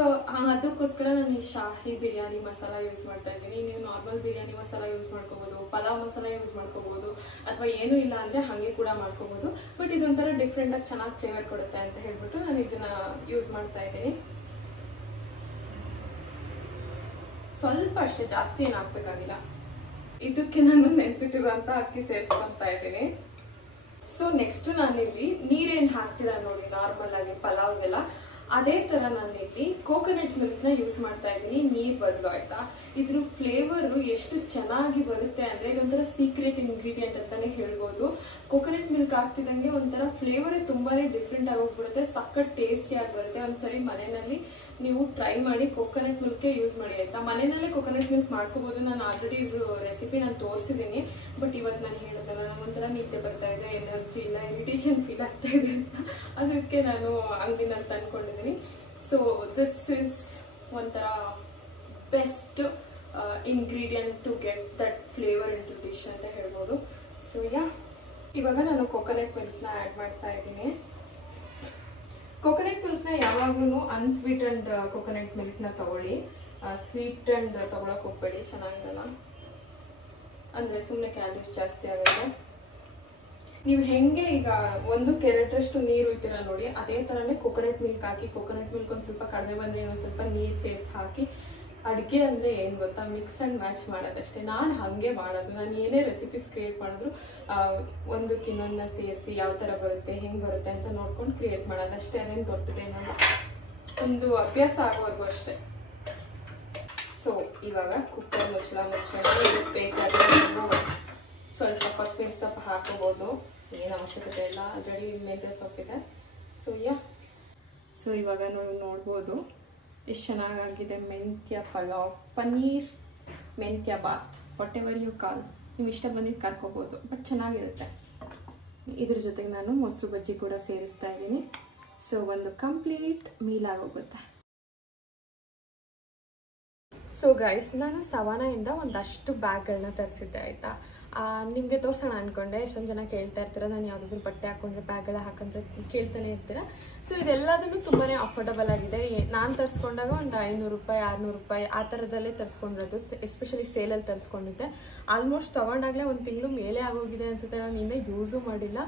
ಅದಕ್ಕೋಸ್ಕರ ನಾನು ಈ ಶಾಹಿ ಬಿರಿಯಾನಿ ಮಸಾಲ ಯೂಸ್ ಮಾಡ್ತಾ ಇದ್ದೀನಿ. ನೀವು ನಾರ್ಮಲ್ ಬಿರಿಯಾನಿ ಮಸಾಲ ಯೂಸ್ ಮಾಡ್ಕೋಬಹುದು, ಪಲಾವ್ ಮಸಾಲ ಯೂಸ್ ಮಾಡ್ಕೋಬಹುದು, ಅಥವಾ ಏನು ಇಲ್ಲ ಅಂದ್ರೆ ಹಂಗೆ ಕೂಡ ಮಾಡ್ಕೋಬಹುದು. ಬಟ್ ಇದೊಂಥರ ಡಿಫ್ರೆಂಟ್ ಆಗಿ ಚೆನ್ನಾಗಿ ಫ್ಲೇವರ್ ಕೊಡುತ್ತೆ ಅಂತ ಹೇಳ್ಬಿಟ್ಟು ನಾನು ಇದನ್ನ ಯೂಸ್ ಮಾಡ್ತಾ ಇದ್ದೀನಿ. ಸ್ವಲ್ಪ ಅಷ್ಟೇ, ಜಾಸ್ತಿ ಏನು ಹಾಕ್ಬೇಕಾಗಿಲ್ಲ. ಇದಕ್ಕೆ ನಾನು ನೆನ್ಸಿಟ್ಟಿರುವಂತ ಅಕ್ಕಿ ಸೇರಿಸ್ಕೊಂತಾ ಇದ್ದೀನಿ. ಸೊ ನೆಕ್ಸ್ಟ್ ನಾನಿಲ್ಲಿ ನೀರೇನ್ ಹಾಕ್ತೀರಾ ನೋಡಿ ನಾರ್ಮಲ್ ಆಗಿ ಪಲಾವ್ಗೆಲ್ಲ, ಅದೇ ತರ ನಾನಿಲ್ಲಿ ಕೋಕೋನಟ್ ಮಿಲ್ಕ್ ನ ಯೂಸ್ ಮಾಡ್ತಾ ಇದ್ದೀನಿ ನೀರ್ ಬದಲು ಆಯ್ತಾ. ಇದ್ರ ಫ್ಲೇವರ್ ಎಷ್ಟು ಚೆನ್ನಾಗಿ ಬರುತ್ತೆ ಅಂದ್ರೆ ಇದೊಂಥರ ಸೀಕ್ರೆಟ್ ಇಂಗ್ರೀಡಿಯೆಂಟ್ ಅಂತಾನೆ ಹೇಳ್ಬೋದು. ಕೋಕೋನಟ್ ಮಿಲ್ಕ್ ಹಾಕ್ತಿದಂಗೆ ಒಂಥರ ಫ್ಲೇವರ್ ತುಂಬಾನೇ ಡಿಫ್ರೆಂಟ್ ಆಗೋಗ್ಬಿಡುತ್ತೆ, ಸಖತ್ ಟೇಸ್ಟಿ ಆಗಿ ಬರುತ್ತೆ. ಒಂದ್ಸರಿ ಮನೆಯಲ್ಲಿ ನೀವು ಟ್ರೈ ಮಾಡಿ, ಕೋಕೋನಟ್ ಮಿಲ್ಕ್ ಯೂಸ್ ಮಾಡಿ ಆಯ್ತಾ. ಮನೆಯಲ್ಲೇ ಕೋಕೋನಟ್ ಮಿಲ್ಕ್ ಮಾಡ್ಕೋಬಹುದು. ನಾನು ಆಲ್ರೆಡಿ ರೆಸಿಪಿ ನಾನು ತೋರಿಸಿದ್ದೀನಿ. ಬಟ್ ಇವತ್ತು ನಾನು ಹೇಳಿದಲ್ಲ, ನಂಗೊಂಥರ ನಿದ್ದೆ ಬರ್ತಾ ಇದೆ, ಎನರ್ಜಿ ಇಲ್ಲ, ಇರಿಟೇಷನ್ ಫೀಲ್ ಆಗ್ತಾ ಇದೆ ಅಂತ, ಅದಕ್ಕೆ ನಾನು ಅಂಗಡಿನಲ್ಲಿ ತಂದ್ಕೊಂಡಿದ್ದೀನಿ. ಸೊ ದಿಸ್ ಇಸ್ ಒಂಥರ best ingredient to get that flavour into dish ಅಂತ ಹೇಳ್ಬೋದು. ಸೊ ಇವಾಗ ನಾನು ಕೋಕೋನಟ್ ಮಿಲ್ಕ್ನ ಆ್ಯಡ್ ಮಾಡ್ತಾ ಇದ್ದೀನಿ. ಕೋಕೋನಟ್ ಮಿಲ್ಕ್ನ ಯಾವಾಗ್ಲೂ ಅನ್ಸ್ವೀಟೆಂಡ್ ಕೋಕೋನಟ್ ಮಿಲ್ಕ್ನ ತಗೊಳ್ಳಿ, ಸ್ವೀಟ್ ಅಂಡ್ ತಗೊಳಕ್ ಹೋಗ್ಬೇಡಿ, ಚೆನ್ನಾಗಿರಲ್ಲ. ಅಂದ್ರೆ ಸುಮ್ಮನೆ ಕ್ಯಾಲರೀಸ್ ಜಾಸ್ತಿ ಆಗುತ್ತೆ. ನೀವು ಹೆಂಗೆ ಈಗ 1 ಕೆರೆಟಷ್ಟು ನೀರು ಇರ್ತೀರ ನೋಡಿ, ಅದೇ ತರನೇ ಕೋಕೋನಟ್ ಮಿಲ್ಕ್ ಹಾಕಿ, ಕೋಕೋನಟ್ ಮಿಲ್ಕ್ ಒಂದ್ ಸ್ವಲ್ಪ ಕಡಿಮೆ ಬಂದ್ರೆ ಇನ್ನೊಂದು ಸ್ವಲ್ಪ ನೀರು ಸೇರಿಸಿ ಹಾಕಿ. ಅಡುಗೆ ಅಂದ್ರೆ ಏನ್ ಗೊತ್ತಾ, ಮಿಕ್ಸ್ ಅಂಡ್ ಮ್ಯಾಚ್ ಮಾಡೋದಷ್ಟೇ. ನಾನು ಹಂಗೆ ಮಾಡೋದು. ನಾನು ಏನೇ ರೆಸಿಪೀಸ್ ಕ್ರಿಯೇಟ್ ಮಾಡಿದ್ರು ಒಂದಕ್ಕೆ ಇನ್ನೊಂದನ್ನ ಸೇರಿಸಿ ಯಾವ ತರ ಬರುತ್ತೆ, ಹೆಂಗ್ ಬರುತ್ತೆ ಅಂತ ನೋಡ್ಕೊಂಡು ಕ್ರಿಯೇಟ್ ಮಾಡೋದಷ್ಟೇ. ಅದೇನು ದೊಡ್ಡದೇನಲ್ಲ, ಒಂದು ಅಭ್ಯಾಸ ಆಗೋವರೆಗೂ ಅಷ್ಟೇ. ಸೊ ಇವಾಗ ಕುಕ್ಕರ್ ಮುಚ್ಚಳ ಬೇಕಾದ್ರೆ ನೀವು ಸ್ವಲ್ಪ ಕೊತ್ತಂಬರಿ ಸೊಪ್ಪು ಹಾಕೋಬಹುದು, ಏನು ಅವಶ್ಯಕತೆ ಇಲ್ಲ, ಆಲ್ರೆಡಿ ಮೆಂತ್ಯ ಸೊಪ್ಪಿದೆ. ಸೊ ಇವಾಗ ನೀವು ನೋಡ್ಬೋದು ಎಷ್ಟು ಚೆನ್ನಾಗಾಗಿದೆ ಮೆಂತ್ಯ ಪಲಾವ್, ಪನ್ನೀರ್ ಮೆಂತ್ಯ ಬಾತ್, ವಾಟ್ ಎವರ್ ಯು ಕಾಲ್, ನೀವು ಇಷ್ಟ ಬಂದಿದ್ದು ಕರ್ಕೋಬೋದು, ಬಟ್ ಚೆನ್ನಾಗಿರುತ್ತೆ. ಇದ್ರ ಜೊತೆಗೆ ನಾನು ಮೊಸರು ಬಜ್ಜಿ ಕೂಡ ಸೇರಿಸ್ತಾ ಇದ್ದೀನಿ. ಸೊ ಒಂದು ಕಂಪ್ಲೀಟ್ ಮೀಲ್ ಆಗೋಗುತ್ತೆ. ಸೊ ಗೈಸ್, ನಾನು ಸವಾನಾಯಿಂದ ಒಂದಷ್ಟು ಬ್ಯಾಗ್ಗಳನ್ನ ತರಿಸಿದ್ದೆ ಆಯಿತಾ. ನಿಮಗೆ ತೋರಿಸೋಣ ಅಂದ್ಕೊಂಡೆ. ಎಷ್ಟೊಂದು ಜನ ಕೇಳ್ತಾ ಇರ್ತೀರ, ನಾನು ಯಾವುದಾದ್ರೂ ಬಟ್ಟೆ ಹಾಕೊಂಡ್ರೆ ಬ್ಯಾಗ್ಗಳ ಹಾಕೊಂಡ್ರೆ ಕೇಳ್ತಾನೆ ಇರ್ತೀರ. ಸೊ ಇದೆಲ್ಲದೂ ತುಂಬಾ ಅಫೋರ್ಡಬಲ್ ಆಗಿದೆ. ನಾನು ತರಿಸ್ಕೊಂಡಾಗ ಒಂದು 500 ರೂಪಾಯಿ 600 ರೂಪಾಯಿ ಆ ಥರದಲ್ಲೇ ತರಿಸ್ಕೊಂಡಿರೋದು, ಎಸ್ಪೆಷಲಿ ಸೇಲಲ್ಲಿ ತರಿಸ್ಕೊಂಡಿದ್ದೆ. ಆಲ್ಮೋಸ್ಟ್ ತೊಗೊಂಡಾಗಲೇ 1 ತಿಂಗಳು ಮೇಲೆ ಆಗೋಗಿದೆ ಅನಿಸುತ್ತೆ. ನಾನು ಇನ್ನೂ ಯೂಸು ಮಾಡಿಲ್ಲ,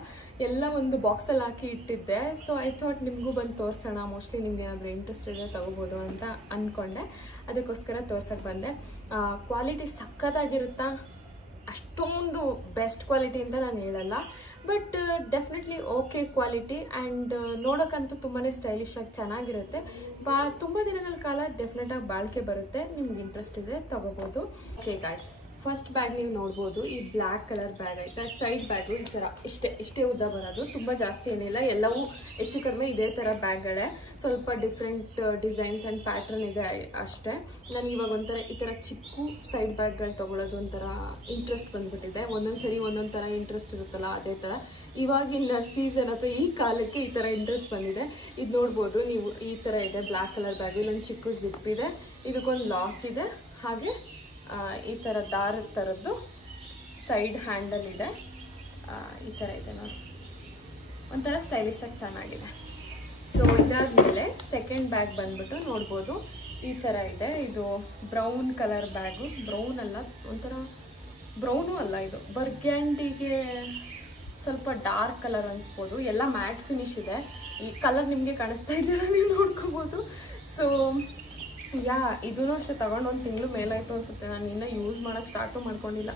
ಎಲ್ಲ ಒಂದು ಬಾಕ್ಸಲ್ಲಿ ಹಾಕಿ ಇಟ್ಟಿದ್ದೆ. ಸೊ ಐ ಥಾಟ್ ನಿಮಗೂ ಬಂದು ತೋರಿಸೋಣ, ಮೋಸ್ಟ್ಲಿ ನಿಮ್ಗೆ ಏನಾದರೂ ಇಂಟ್ರೆಸ್ಟ್ ಇದೆ ತಗೋಬೋದು ಅಂತ ಅಂದ್ಕೊಂಡೆ. ಅದಕ್ಕೋಸ್ಕರ ತೋರ್ಸಕ್ಕೆ ಬಂದೆ. ಕ್ವಾಲಿಟಿ ಸಖತ್ತಾಗಿರುತ್ತಾ, ಅಷ್ಟೊಂದು ಬೆಸ್ಟ್ ಕ್ವಾಲಿಟಿ ಅಂತ ನಾನು ಹೇಳಲ್ಲ, but definitely okay quality. And ನೋಡೋಕ್ಕಂತೂ ತುಂಬಾ ಸ್ಟೈಲಿಶ್ ಆಗಿ ಚೆನ್ನಾಗಿರುತ್ತೆ. ತುಂಬ ದಿನಗಳ ಕಾಲ ಡೆಫಿನೆಟಾಗಿ ಬಾಳಿಕೆ ಬರುತ್ತೆ. ನಿಮ್ಗೆ ಇಂಟ್ರೆಸ್ಟ್ ಇದೆ ತಗೋಬೋದು. ಓಕೆ ಗಾಯ್ಸ್, ಫಸ್ಟ್ ಬ್ಯಾಗ್ ನೀವು ನೋಡ್ಬೋದು, ಈ ಬ್ಲ್ಯಾಕ್ ಕಲರ್ ಬ್ಯಾಗ್ ಆಯ್ತಾ. ಸೈಡ್ ಬ್ಯಾಗು ಈ ಥರ ಇಷ್ಟೇ ಉದ್ದ ಬರೋದು, ತುಂಬ ಜಾಸ್ತಿ ಏನಿಲ್ಲ, ಎಲ್ಲವೂ ಹೆಚ್ಚು ಕಡಿಮೆ ಇದೇ ಥರ ಬ್ಯಾಗ್ಗಳೇ. ಸ್ವಲ್ಪ ಡಿಫ್ರೆಂಟ್ ಡಿಸೈನ್ಸ್ ಆ್ಯಂಡ್ ಪ್ಯಾಟ್ರನ್ ಇದೆ ಅಷ್ಟೇ. ನನಗೆ ಇವಾಗ ಒಂಥರ ಈ ಥರ ಚಿಕ್ಕ ಸೈಡ್ ಬ್ಯಾಗ್ಗಳು ತೊಗೊಳೋದು ಒಂಥರ ಇಂಟ್ರೆಸ್ಟ್ ಬಂದ್ಬಿಟ್ಟಿದೆ. ಒಂದೊಂದು ಸರಿ ಒಂದೊಂದು ಥರ ಇಂಟ್ರೆಸ್ಟ್ ಇರುತ್ತಲ್ಲ, ಅದೇ ಥರ ಇವಾಗಿನ ಸೀಸನ್ ಅಥವಾ ಈ ಕಾಲಕ್ಕೆ ಈ ಥರ ಇಂಟ್ರೆಸ್ಟ್ ಬಂದಿದೆ. ಇದು ನೋಡ್ಬೋದು ನೀವು, ಈ ಥರ ಇದೆ ಬ್ಲ್ಯಾಕ್ ಕಲರ್ ಬ್ಯಾಗು. ಇಲ್ಲೊಂದು ಚಿಕ್ಕ ಜಿಪ್ ಇದೆ, ಇದಕ್ಕೊಂದು ಲಾಕ್ ಇದೆ, ಹಾಗೆ ಈ ಥರ ದಾರದ ಥರದ್ದು ಸೈಡ್ ಹ್ಯಾಂಡಲ್ ಇದೆ. ಈ ಥರ ಇದೆ ನೋಡಿ, ಒಂಥರ ಸ್ಟೈಲಿಶಾಗಿ ಚೆನ್ನಾಗಿದೆ. ಸೊ ಇದಾದಮೇಲೆ ಸೆಕೆಂಡ್ ಬ್ಯಾಗ್ ಬಂದ್ಬಿಟ್ಟು ನೋಡ್ಬೋದು, ಈ ಥರ ಇದೆ. ಇದು ಬ್ರೌನ್ ಕಲರ್ ಬ್ಯಾಗು, ಬ್ರೌನ್ ಅಲ್ಲ, ಒಂಥರ ಬ್ರೌನು ಅಲ್ಲ, ಇದು ಬರ್ಗ್ಯಾಂಡಿಗೆ ಸ್ವಲ್ಪ ಡಾರ್ಕ್ ಕಲರ್ ಅನಿಸ್ಬೋದು. ಎಲ್ಲ ಮ್ಯಾಟ್ ಫಿನಿಶ್ ಇದೆ. ಈ ಕಲರ್ ನಿಮಗೆ ಕಾಣಿಸ್ತಾ ಇದ್ದೀರಾ, ನೀವು ನೋಡ್ಕೋಬೋದು. ಸೊ ಇದೂ ಅಷ್ಟೇ ತಗೊಂಡು 1 ತಿಂಗಳು ಮೇಲಾಯಿತು ಅನಿಸುತ್ತೆ. ನಾನು ಇನ್ನೂ ಯೂಸ್ ಮಾಡೋಕ್ಕೆ ಸ್ಟಾರ್ಟು ಮಾಡ್ಕೊಂಡಿಲ್ಲ.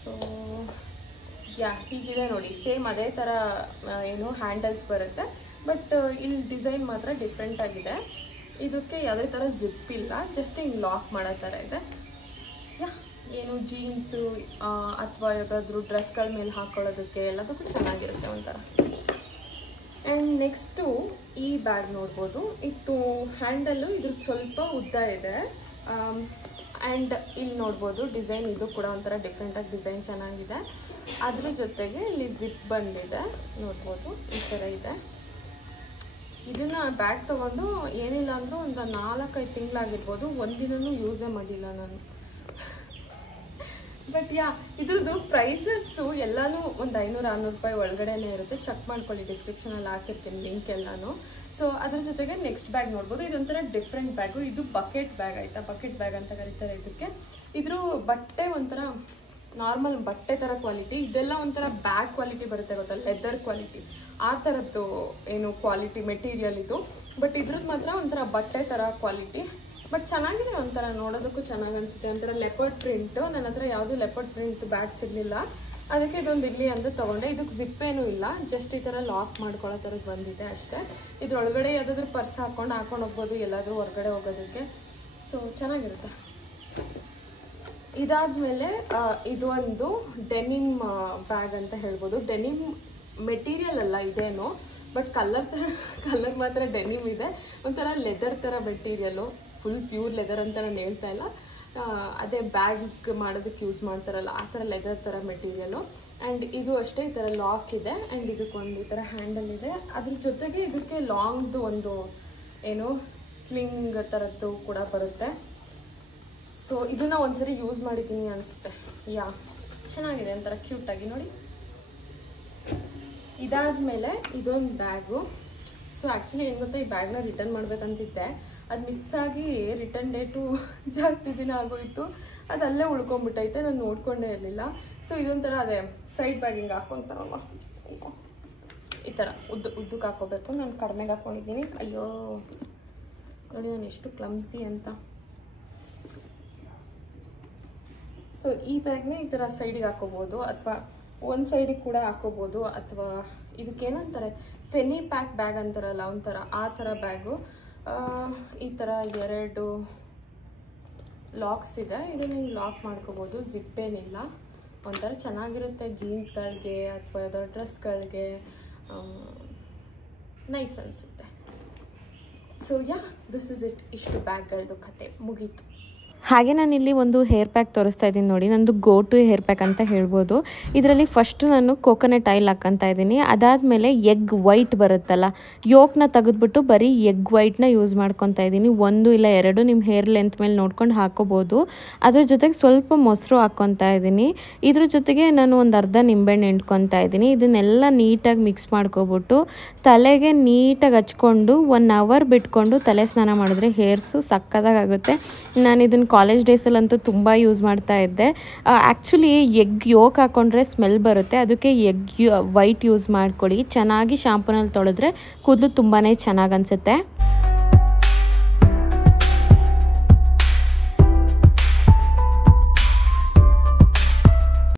ಸೊ ಹೀಗಿದೆ ನೋಡಿ, ಸೇಮ್ ಅದೇ ಥರ ಏನು ಹ್ಯಾಂಡಲ್ಸ್ ಬರುತ್ತೆ, ಬಟ್ ಇಲ್ಲಿ ಡಿಸೈನ್ ಮಾತ್ರ ಡಿಫ್ರೆಂಟ್ ಆಗಿದೆ. ಇದಕ್ಕೆ ಯಾವುದೇ ಥರ ಜಿಪ್ ಇಲ್ಲ, ಜಸ್ಟ್ ಹಿಂಗೆ ಲಾಕ್ ಮಾಡೋ ಥರ ಇದೆ. ಏನು ಜೀನ್ಸು ಅಥವಾ ಯಾವುದಾದ್ರೂ ಡ್ರೆಸ್ಗಳ ಮೇಲೆ ಹಾಕೊಳ್ಳೋದಕ್ಕೆ ಎಲ್ಲದಕ್ಕೂ ಚೆನ್ನಾಗಿರುತ್ತೆ ಒಂಥರ. ಆ್ಯಂಡ್ ನೆಕ್ಸ್ಟು ಈ ಬ್ಯಾಗ್ ನೋಡ್ಬೋದು, ಇದು ಹ್ಯಾಂಡಲ್ಲು ಇದ್ರದ್ದು ಸ್ವಲ್ಪ ಉದ್ದ ಇದೆ. ಆ್ಯಂಡ್ ಇಲ್ಲಿ ನೋಡ್ಬೋದು ಡಿಸೈನ್, ಇದು ಕೂಡ ಒಂಥರ ಡಿಫ್ರೆಂಟಾಗಿ ಡಿಸೈನ್ ಚೆನ್ನಾಗಿದೆ. ಅದ್ರ ಜೊತೆಗೆ ಇಲ್ಲಿ ಜಿಪ್ ಬಂದಿದೆ, ನೋಡ್ಬೋದು ಈ ಥರ ಇದೆ. ಇದನ್ನು ಬ್ಯಾಗ್ ತೊಗೊಂಡು ಏನಿಲ್ಲ ಅಂದರೂ ಒಂದು 4-5 ತಿಂಗಳಾಗಿರ್ಬೋದು, ಒಂದಿನೂ ಯೂಸೇ ಮಾಡಿಲ್ಲ ನಾನು. ಬಟ್ ಇದ್ರದ್ದು ಪ್ರೈಸಸ್ಸು ಎಲ್ಲನೂ ಒಂದು 500-600 ರೂಪಾಯಿ ಒಳಗಡೆನೇ ಇರುತ್ತೆ. ಚೆಕ್ ಮಾಡ್ಕೊಳ್ಳಿ, ಡಿಸ್ಕ್ರಿಪ್ಷನಲ್ಲಿ ಹಾಕಿರ್ತೀನಿ ಲಿಂಕ್ ಎಲ್ಲಾನು. ಸೊ ಅದ್ರ ಜೊತೆಗೆ ನೆಕ್ಸ್ಟ್ ಬ್ಯಾಗ್ ನೋಡ್ಬೋದು, ಇದೊಂಥರ ಡಿಫ್ರೆಂಟ್ ಬ್ಯಾಗು. ಇದು ಬಕೆಟ್ ಬ್ಯಾಗ್ ಆಯಿತಾ, ಬಕೆಟ್ ಬ್ಯಾಗ್ ಅಂತ ಕರೀತಾರೆ ಇದಕ್ಕೆ. ಇದ್ರ ಬಟ್ಟೆ ಒಂಥರ ನಾರ್ಮಲ್ ಬಟ್ಟೆ ಥರ ಕ್ವಾಲಿಟಿ, ಇದೆಲ್ಲ ಒಂಥರ ಬ್ಯಾಗ್ ಕ್ವಾಲಿಟಿ ಬರುತ್ತೆ ಗೊತ್ತಾ, ಲೆದರ್ ಕ್ವಾಲಿಟಿ, ಆ ಥರದ್ದು ಏನು ಕ್ವಾಲಿಟಿ ಮೆಟೀರಿಯಲ್ ಇದು. ಬಟ್ ಇದ್ರದ್ದು ಮಾತ್ರ ಒಂಥರ ಬಟ್ಟೆ ಥರ ಕ್ವಾಲಿಟಿ, ಬಟ್ ಚೆನ್ನಾಗಿದೆ, ಒಂಥರ ನೋಡೋದಕ್ಕೂ ಚೆನ್ನಾಗಿ ಅನಿಸುತ್ತೆ. ಒಂಥರ ಲೆಪರ್ಡ್ ಪ್ರಿಂಟ್. ನನ್ನ ಹತ್ರ ಯಾವುದೂ ಲೆಪರ್ಡ್ ಪ್ರಿಂಟ್ ಬ್ಯಾಗ್ಸ್ ಇರಲಿಲ್ಲ, ಅದಕ್ಕೆ ಇದೊಂದು ಇರಲಿ ಅಂತ ತೊಗೊಂಡೆ. ಇದಕ್ಕೆ ಜಿಪ್ ಏನೂ ಇಲ್ಲ, ಜಸ್ಟ್ ಈ ಥರ ಲಾಕ್ ಮಾಡ್ಕೊಳ್ಳೋ ಥರದ್ದು ಬಂದಿದೆ ಅಷ್ಟೇ. ಇದ್ರೊಳಗಡೆ ಯಾವುದಾದ್ರೂ ಪರ್ಸ್ ಹಾಕೊಂಡು ಹೋಗ್ಬೋದು ಎಲ್ಲಾದರೂ ಹೊರಗಡೆ ಹೋಗೋದಕ್ಕೆ. ಸೊ ಚೆನ್ನಾಗಿರುತ್ತೆ. ಇದಾದಮೇಲೆ ಇದು ಒಂದು ಡೆನಿಮ್ ಬ್ಯಾಗ್ ಅಂತ ಹೇಳ್ಬೋದು. ಡೆನಿಮ್ ಮೆಟೀರಿಯಲ್ ಅಲ್ಲ ಇದೇನು, ಬಟ್ ಕಲರ್ ಮಾತ್ರ ಡೆನಿಮ್ ಇದೆ. ಒಂಥರ ಲೆದರ್ ಥರ ಮೆಟೀರಿಯಲ್ಲು, ಫುಲ್ ಪ್ಯೂರ್ ಲೆದರ್ ಅಂತ ನಾನು ಹೇಳ್ತಾ ಇಲ್ಲ, ಅದೇ ಬ್ಯಾಗ್ ಮಾಡೋದಕ್ಕೆ ಯೂಸ್ ಮಾಡ್ತಾರಲ್ಲ ಆ ಥರ ಲೆದರ್ ಥರ ಮೆಟೀರಿಯಲು. ಆ್ಯಂಡ್ ಇದು ಅಷ್ಟೇ ಈ ಥರ ಲಾಕ್ ಇದೆ, ಆ್ಯಂಡ್ ಇದಕ್ಕೊಂದು ಈ ಥರ ಹ್ಯಾಂಡಲ್ ಇದೆ. ಅದ್ರ ಜೊತೆಗೆ ಇದಕ್ಕೆ ಲಾಂಗ್ದು ಒಂದು ಏನು ಸ್ಲಿಂಗ್ ಥರದ್ದು ಕೂಡ ಬರುತ್ತೆ. ಸೊ ಇದನ್ನು ಒಂದ್ಸರಿ ಯೂಸ್ ಮಾಡಿದ್ದೀನಿ ಅನಿಸುತ್ತೆ. ಚೆನ್ನಾಗಿದೆ, ಒಂಥರ ಕ್ಯೂಟಾಗಿ ನೋಡಿ. ಇದಾದಮೇಲೆ ಇದೊಂದು ಬ್ಯಾಗು. ಸೊ ಆ್ಯಕ್ಚುಲಿ ಏನು ಗೊತ್ತಾ, ಈ ಬ್ಯಾಗ್ನ ರಿಟರ್ನ್ ಮಾಡ್ಬೇಕಂತಿದ್ದೆ, ಅದು ಮಿಸ್ ಆಗಿ ರಿಟರ್ನ್ ಡೇಟು ಜಾಸ್ತಿ ದಿನ ಆಗೋಯಿತು, ಅದು ಅಲ್ಲೇ ಉಳ್ಕೊಂಡ್ಬಿಟ್ಟೈತೆ, ನಾನು ನೋಡ್ಕೊಂಡೇ ಇರಲಿಲ್ಲ. ಸೊ ಇದೊಂಥರ ಅದೇ ಸೈಡ್ ಬ್ಯಾಗ್ ಹಿಂಗೆ ಹಾಕ್ಕೊಂತಾರಲ್ವ, ಈ ಥರ ಉದ್ದಕ್ಕೆ ಹಾಕೋಬೇಕು. ನಾನು ಕಡಿಮೆಗೆ ಹಾಕ್ಕೊಂಡಿದ್ದೀನಿ. ಅಯ್ಯೋ ನೋಡಿ ನಾನು ಎಷ್ಟು ಕ್ಲಮ್ಸಿ ಅಂತ. ಸೊ ಈ ಬ್ಯಾಗ್ನ ಈ ಥರ ಸೈಡಿಗೆ ಹಾಕೋಬೋದು, ಅಥವಾ ಒಂದು ಸೈಡಿಗೆ ಕೂಡ ಹಾಕೋಬೋದು, ಅಥವಾ ಇದಕ್ಕೇನಂತಾರೆ ಫೆನಿ ಪ್ಯಾಕ್ ಬ್ಯಾಗ್ ಅಂತಾರಲ್ಲ ಒಂಥರ ಆ ಥರ ಬ್ಯಾಗು. ಈ ಥರ 2 ಲಾಕ್ಸ್ ಇದೆ, ಇದನ್ನು ಹಿಂಗೆ ಲಾಕ್ ಮಾಡ್ಕೋಬೋದು, ಜಿಪ್ ಏನಿಲ್ಲ. ಒಂಥರ ಚೆನ್ನಾಗಿರುತ್ತೆ ಜೀನ್ಸ್ಗಳಿಗೆ ಅಥವಾ ಯಾವುದೋ ಡ್ರೆಸ್ಗಳಿಗೆ, ನೈಸ್ ಅನಿಸುತ್ತೆ. So this is it. ಇಷ್ಟು ಬ್ಯಾಗ್ಗಳದ್ದು ಕತೆ ಮುಗೀತು. ಹಾಗೆ ನಾನಿಲ್ಲಿ ಒಂದು ಹೇರ್ ಪ್ಯಾಕ್ ತೋರಿಸ್ತಾ ಇದ್ದೀನಿ ನೋಡಿ, ನಂದು ಗೋ ಟು ಹೇರ್ ಪ್ಯಾಕ್ ಅಂತ ಹೇಳ್ಬೋದು. ಇದರಲ್ಲಿ ಫಸ್ಟು ನಾನು ಕೋಕೋನಟ್ ಆಯಿಲ್ ಹಾಕ್ಕೊತಾ ಇದ್ದೀನಿ. ಅದಾದಮೇಲೆ ಎಗ್ ವೈಟ್ ಬರುತ್ತಲ್ಲ, ಯೋಕ್ನ ತೆಗೆದ್ಬಿಟ್ಟು ಬರೀ ಎಗ್ ವೈಟ್ನ ಯೂಸ್ ಮಾಡ್ಕೊತಾ ಇದ್ದೀನಿ. 1 ಇಲ್ಲ 2 ನಿಮ್ಮ ಹೇರ್ ಲೆಂತ್ ಮೇಲೆ ನೋಡ್ಕೊಂಡು ಹಾಕೋಬೋದು. ಅದ್ರ ಜೊತೆಗೆ ಸ್ವಲ್ಪ ಮೊಸರು ಹಾಕ್ಕೊತಾ ಇದ್ದೀನಿ. ಇದ್ರ ಜೊತೆಗೆ ನಾನು ಒಂದು ಅರ್ಧ ನಿಂಬೆಹಣ್ಣು ಹಿಂಡ್ಕೊತಾ ಇದ್ದೀನಿ. ಇದನ್ನೆಲ್ಲ ನೀಟಾಗಿ ಮಿಕ್ಸ್ ಮಾಡ್ಕೊಬಿಟ್ಟು ತಲೆಗೆ ನೀಟಾಗಿ ಹಚ್ಕೊಂಡು 1 ಅವರ್ ಬಿಟ್ಕೊಂಡು ತಲೆ ಸ್ನಾನ ಮಾಡಿದ್ರೆ ಹೇರ್ಸು ಸಕ್ಕದಾಗುತ್ತೆ. ನಾನು ಇದನ್ನು ಕಾಲೇಜ್ ಡೇಸಲ್ಲಂತೂ ತುಂಬ ಯೂಸ್ ಮಾಡ್ತಾ ಇದ್ದೆ. ಆ್ಯಕ್ಚುಲಿ ಎಗ್ ಯೋಕ್ ಹಾಕ್ಕೊಂಡ್ರೆ ಸ್ಮೆಲ್ ಬರುತ್ತೆ, ಅದಕ್ಕೆ ಎಗ್ ವೈಟ್ ಯೂಸ್ ಮಾಡ್ಕೊಳ್ಳಿ. ಚೆನ್ನಾಗಿ ಶಾಂಪೂನಲ್ಲಿ ತೊಳೆದ್ರೆ ಕೂದಲು ತುಂಬಾ ಚೆನ್ನಾಗಿ ಅನಿಸುತ್ತೆ.